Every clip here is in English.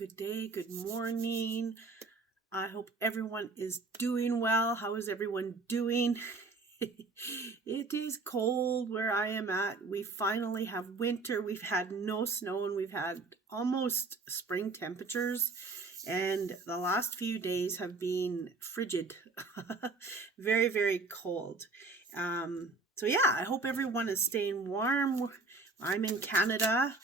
Good day, good morning. I hope everyone is doing well. How is everyone doing? It is cold where I am at. We finally have winter. We've had no snow and we've had almost spring temperatures. And the last few days have been frigid, very, very cold. So yeah, I hope everyone is staying warm. I'm in Canada.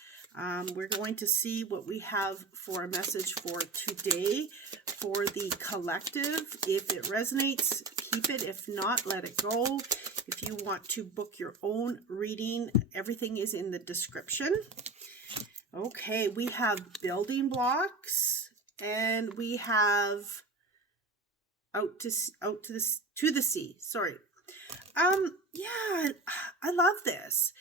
We're going to see what we have for a message for today for the collective. If it resonates, keep it. If not, let it go. If you want to book your own reading, everything is in the description. Okay, we have building blocks and we have to the sea. Sorry. Yeah, I love this.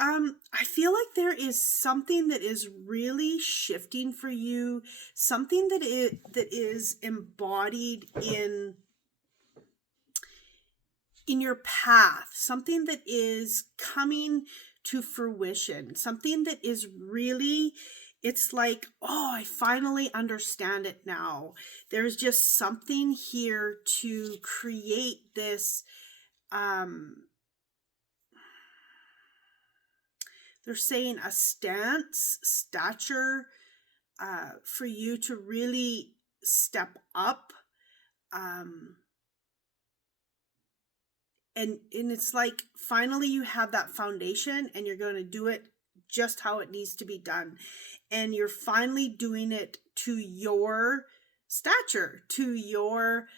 I feel like there is something that is really shifting for you, something that is embodied in your path, something that is coming to fruition, something that is really, it's like, oh, I finally understand it now. There's just something here to create this, they're saying a stature for you to really step up. And it's like finally you have that foundation and you're going to do it just how it needs to be done. And you're finally doing it to your stature, to your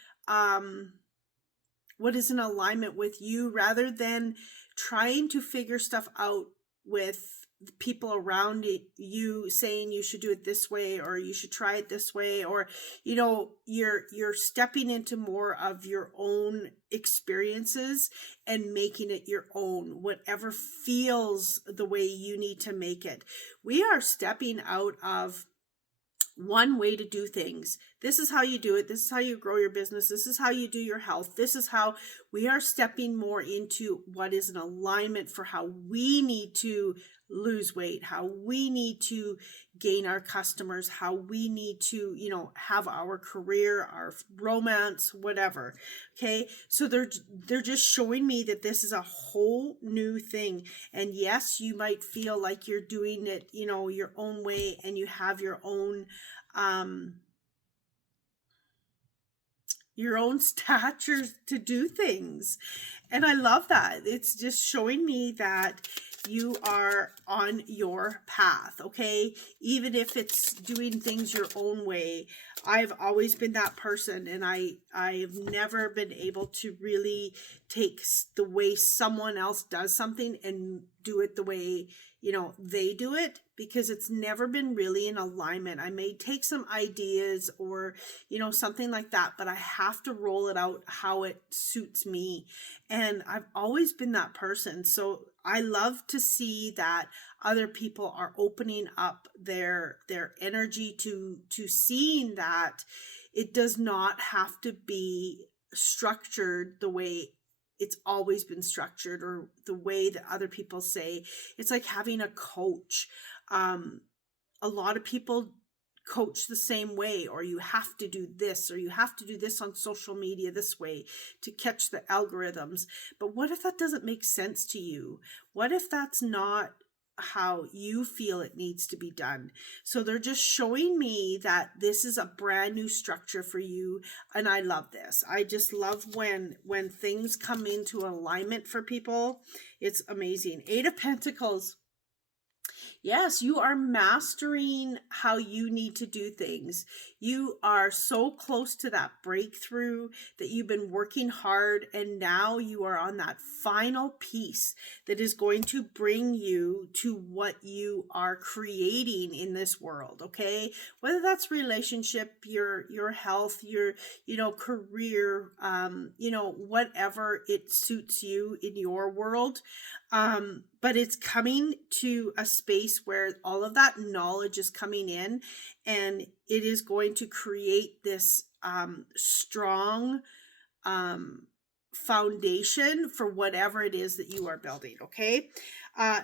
what is in alignment with you, rather than trying to figure stuff out with people around you saying you should do it this way or you should try it this way, or you're stepping into more of your own experiences and making it your own, whatever feels the way you need to make it. We are stepping out of one way to do things. This is how you do it. This is how you grow your business. This is how you do your health. This is how we are stepping more into what is an alignment for how we need to lose weight, how we need to gain our customers, how we need to, have our career, our romance, whatever. Okay. So they're just showing me that this is a whole new thing. And yes, you might feel like you're doing it, your own way, and you have your own stature to do things. And I love that. It's just showing me that you are on your path, okay? Even if it's doing things your own way. I've always been that person, and I've never been able to really take the way someone else does something and do it the way they do it, because it's never been really in alignment. I may take some ideas or something like that, but I have to roll it out how it suits me. And I've always been that person. So I love to see that other people are opening up their energy to seeing that it does not have to be structured the way it's always been structured, or the way that other people say. It's like having a coach. A lot of people coach the same way, or you have to do this, or you have to do this on social media this way to catch the algorithms. But what if that doesn't make sense to you? What if that's not how you feel it needs to be done? So they're just showing me that this is a brand new structure for you, and I love this. I just love when things come into alignment for people. It's amazing. 8 of Pentacles. Yes, you are mastering how you need to do things. You are so close to that breakthrough that you've been working hard, and now you are on that final piece that is going to bring you to what you are creating in this world, okay? Whether that's relationship, your health, your career, whatever it suits you in your world. But it's coming to a space where all of that knowledge is coming in, and it is going to create this strong foundation for whatever it is that you are building, okay?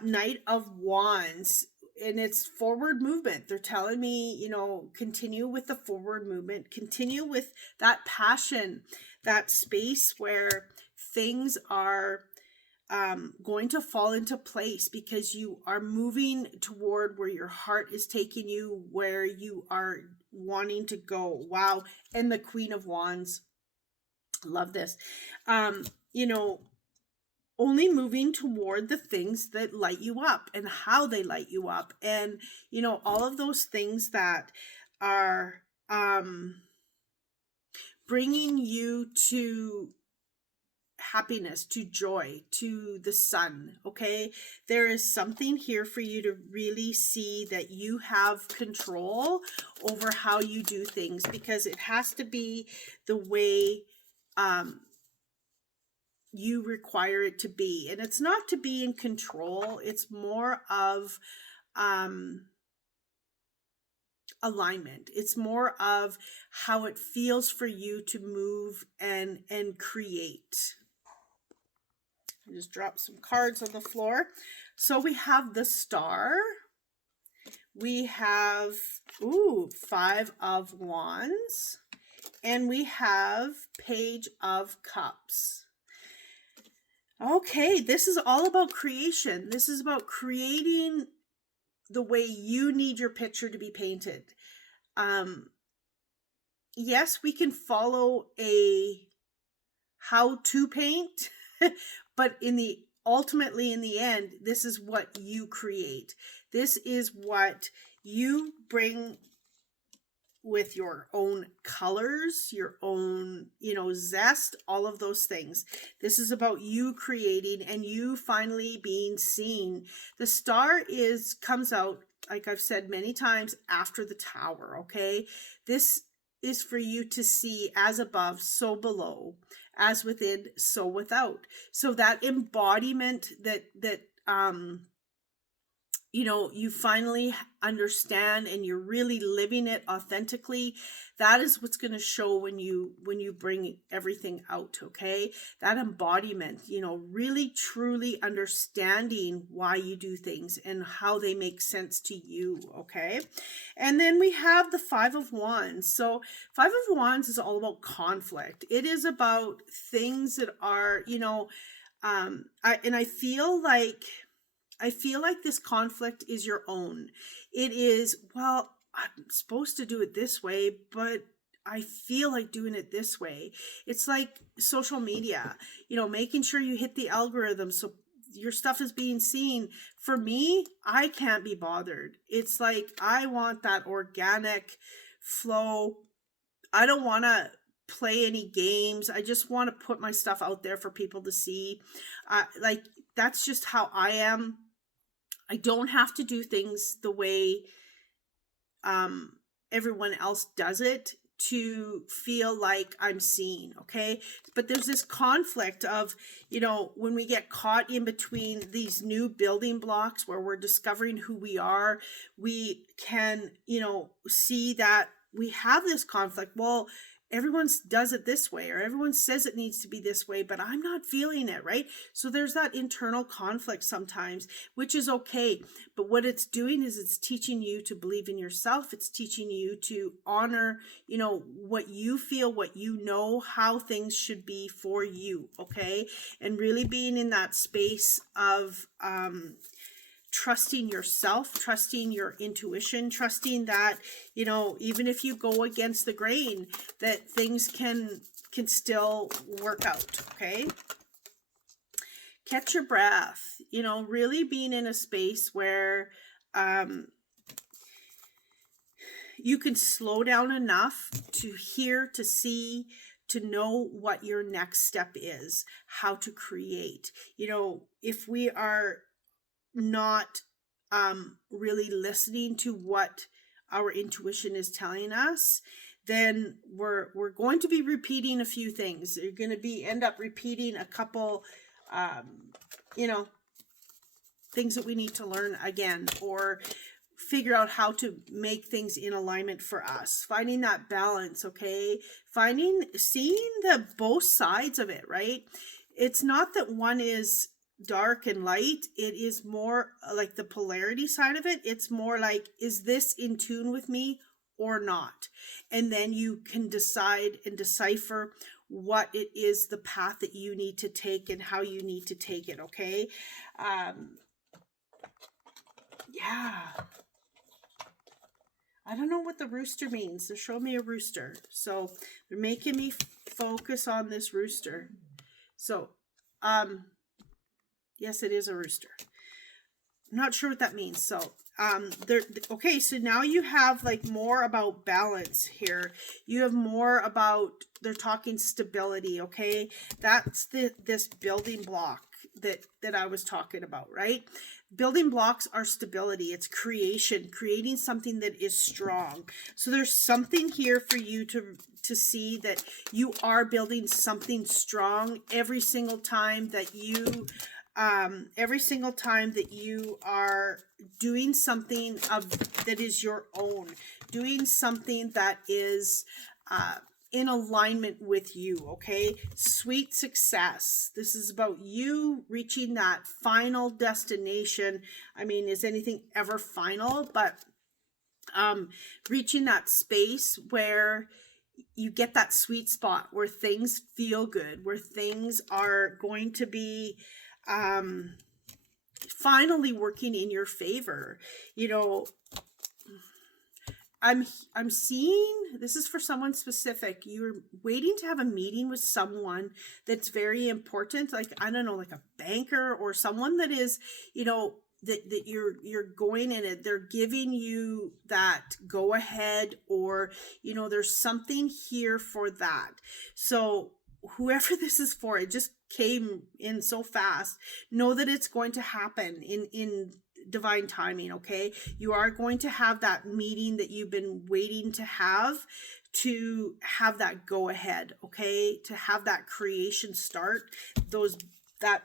Knight of Wands. and it's forward movement. They're telling me, you know, continue with the forward movement, continue with that passion, that space where things are going to fall into place because you are moving toward where your heart is taking you, where you are wanting to go. Wow. And the Queen of Wands. Love this. You know, only moving toward the things that light you up and how they light you up. And, you know, all of those things that are bringing you to happiness, to joy, to the sun. Okay, there is something here for you to really see that you have control over how you do things, because it has to be the way you require it to be. And it's not to be in control, it's more of alignment. It's more of how it feels for you to move and create. I just dropped some cards on the floor. So we have the Star. We have, ooh, 5 of Wands. And we have Page of Cups. Okay, this is all about creation. This is about creating the way you need your picture to be painted. Yes, we can follow how to paint, but ultimately in the end, this is what you create. This is what you bring with your own colors, your own, you know, zest, all of those things. This is about you creating and you finally being seen. The Star comes out, like I've said many times, after the Tower, okay? This is for you to see as above, so below, as within, so without. So that embodiment that you know, you finally understand and you're really living it authentically. That is what's going to show when you bring everything out. Okay, that embodiment, you know, really truly understanding why you do things and how they make sense to you. Okay, and then we have the 5 of Wands. So 5 of Wands is all about conflict. It is about things that are, you know, I feel like this conflict is your own. It is, well, I'm supposed to do it this way, but I feel like doing it this way. It's like social media, you know, making sure you hit the algorithm so your stuff is being seen. For me, I can't be bothered. It's like, I want that organic flow. I don't want to play any games. I just want to put my stuff out there for people to see. Like, that's just how I am. I don't have to do things the way everyone else does it to feel like I'm seen, okay? But there's this conflict of, you know, when we get caught in between these new building blocks where we're discovering who we are, we can, you know, see that we have this conflict. Well, everyone does it this way, or everyone says it needs to be this way, but I'm not feeling it, right? So there's that internal conflict sometimes, which is okay. But what it's doing is it's teaching you to believe in yourself. It's teaching you to honor, you know, what you feel, what you know, how things should be for you, okay? And really being in that space of trusting yourself, trusting your intuition, trusting that, you know, even if you go against the grain, that things can still work out, okay? Catch your breath, you know, really being in a space where you can slow down enough to hear, to see, to know what your next step is, how to create. You know, if we are not really listening to what our intuition is telling us, then we're going to be repeating a few things. You're going to end up repeating a couple you know, things that we need to learn again, or figure out how to make things in alignment for us. Finding that balance, okay? Seeing the both sides of it, right? It's not that one is dark and light. It is more like the polarity side of it. It's more like, is this in tune with me or not? And then you can decide and decipher what it is, the path that you need to take and how you need to take it. Okay. Yeah. I don't know what the rooster means. They're showing me a rooster. So they're making me focus on this rooster. So, yes, it is a rooster. I'm not sure what that means. So, okay, so now you have like more about balance here. You have more about, they're talking stability, okay? That's this building block that I was talking about, right? Building blocks are stability. It's creating something that is strong. So there's something here for you to see that you are building something strong every single time that you are doing something that is your own, doing something that is in alignment with you. Okay, sweet success. This is about you reaching that final destination. I mean, is anything ever final? But reaching that space where you get that sweet spot where things feel good, where things are going to be finally working in your favor. You know, I'm seeing, this is for someone specific. You're waiting to have a meeting with someone that's very important, like, I don't know, like a banker or someone that is, you know, that you're going in it, they're giving you that go ahead, or, you know, there's something here for that. So whoever this is for, it just came in so fast. Know that it's going to happen in divine timing. Okay, you are going to have that meeting that you've been waiting to have that go ahead. Okay, to have that creation start, that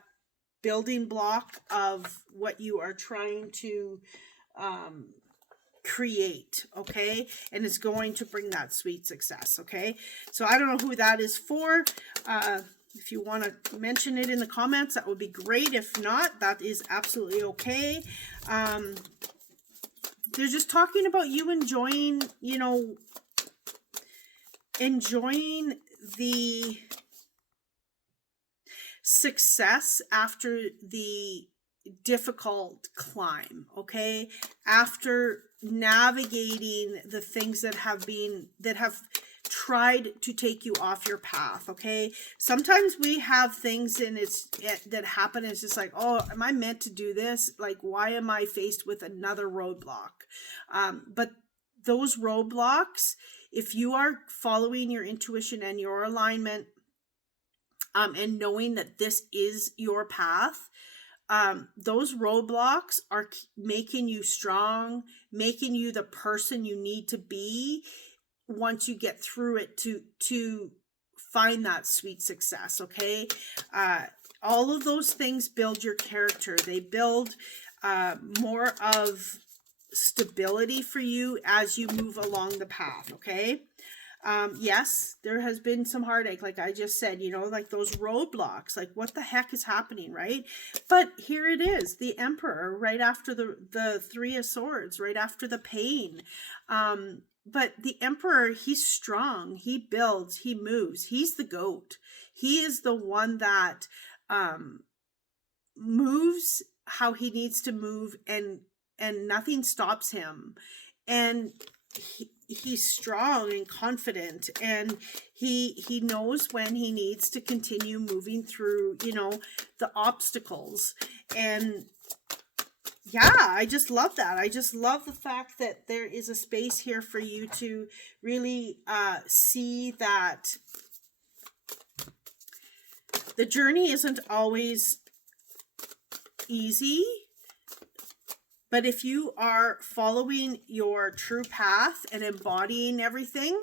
building block of what you are trying to create. Okay, and it's going to bring that sweet success. Okay, so I don't know who that is for. If you want to mention it in the comments, that would be great. If not, that is absolutely okay. They're just talking about you enjoying, you know, enjoying the success after the difficult climb. Okay, after navigating the things that have tried to take you off your path. Okay, sometimes we have things that happen, and it's just like, oh, am I meant to do this? Like, why am I faced with another roadblock? But those roadblocks, if you are following your intuition and your alignment, and knowing that this is your path, those roadblocks are making you strong, making you the person you need to be once you get through it to find that sweet success. Okay, all of those things build your character. They build more of stability for you as you move along the path. Okay, yes, there has been some heartache, like I just said, you know, like those roadblocks, like what the heck is happening, right? But here it is, the Emperor, right after the Three of Swords, right after the pain. But the Emperor, he's strong, he builds, he moves, he's the goat. He is the one that moves how he needs to move, and nothing stops him. And he's strong and confident, and he knows when he needs to continue moving through, you know, the obstacles. And yeah, I just love that. I just love the fact that there is a space here for you to really see that the journey isn't always easy, but if you are following your true path and embodying everything,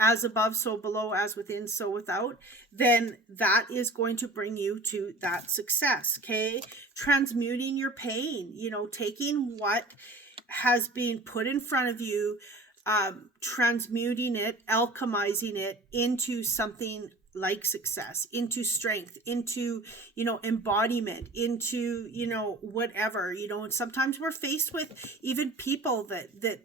as above, so below, as within, so without, then that is going to bring you to that success. Okay, transmuting your pain, you know, taking what has been put in front of you, transmuting it, alchemizing it into something like success, into strength, into, you know, embodiment, into, you know, whatever, you know. And sometimes we're faced with even people that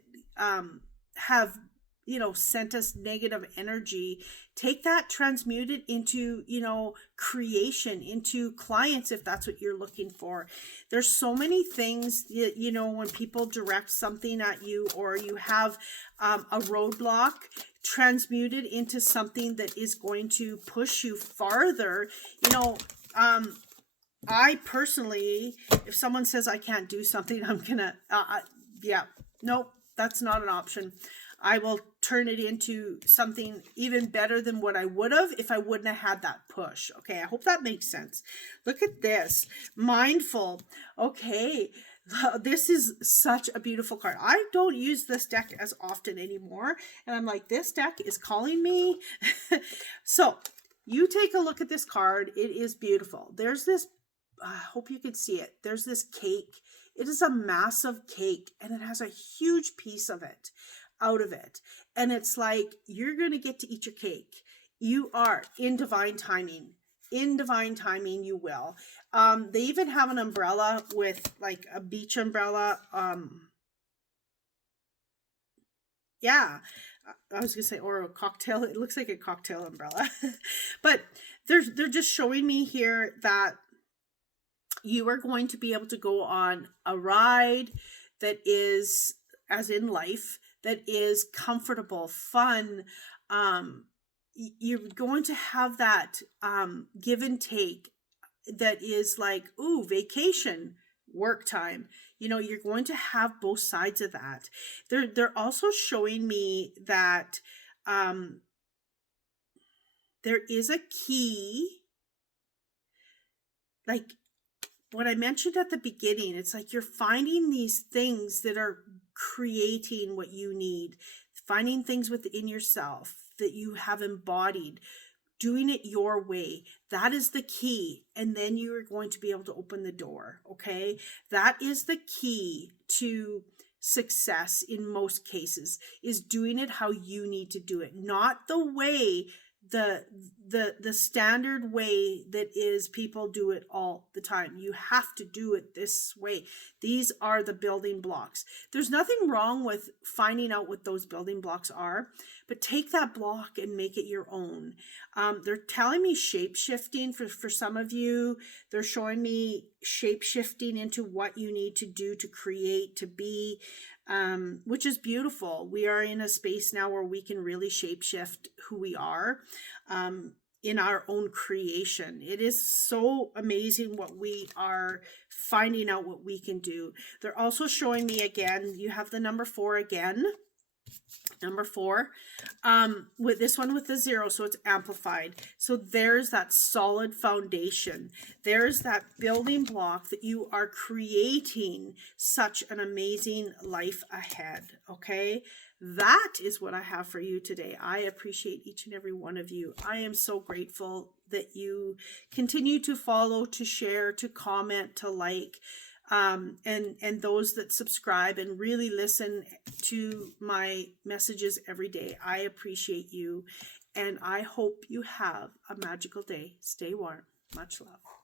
have, you know, sent us negative energy. Take that, transmute it into, you know, creation, into clients, if that's what you're looking for. There's so many things, you know, when people direct something at you, or you have a roadblock, transmute it into something that is going to push you farther. You know, I personally, if someone says I can't do something, I'm gonna, yeah, nope, that's not an option. I will turn it into something even better than what I would have if I wouldn't have had that push. Okay, I hope that makes sense. Look at this. Mindful. Okay, this is such a beautiful card. I don't use this deck as often anymore, and I'm like, this deck is calling me. So you take a look at this card. It is beautiful. There's this, I hope you can see it. There's this cake. It is a massive cake, and it has a huge piece of it out of it. And it's like, you're going to get to eat your cake. You are in divine timing. In divine timing, you will. They even have an umbrella with like a beach umbrella. Yeah, I was gonna say, or a cocktail. It looks like a cocktail umbrella. But they're just showing me here that you are going to be able to go on a ride that is, as in life, that is comfortable, fun. You're going to have that give and take that is like, ooh, vacation, work time. You know, you're going to have both sides of that. They're also showing me that there is a key, like what I mentioned at the beginning. It's like you're finding these things that are creating what you need, finding things within yourself that you have embodied, doing it your way. That is the key. And then you are going to be able to open the door. Okay. That is the key to success in most cases, is doing it how you need to do it, not the way, the standard way that is people do it all the time. You have to do it this way. These are the building blocks. There's nothing wrong with finding out what those building blocks are, but take that block and make it your own. They're telling me shape shifting for some of you. They're showing me shape shifting into what you need to do to create, to be, which is beautiful. We are in a space now where we can really shape shift who we are in our own creation. It is so amazing what we are finding out what we can do. They're also showing me, again, you have the number 4 again. Number 4, with this one with the 0, so it's amplified. So there's that solid foundation. There's that building block that you are creating such an amazing life ahead. Okay, that is what I have for you today. I appreciate each and every one of you. I am so grateful that you continue to follow, to share, to comment, to like. And those that subscribe and really listen to my messages every day. I appreciate you, and I hope you have a magical day. Stay warm. Much love.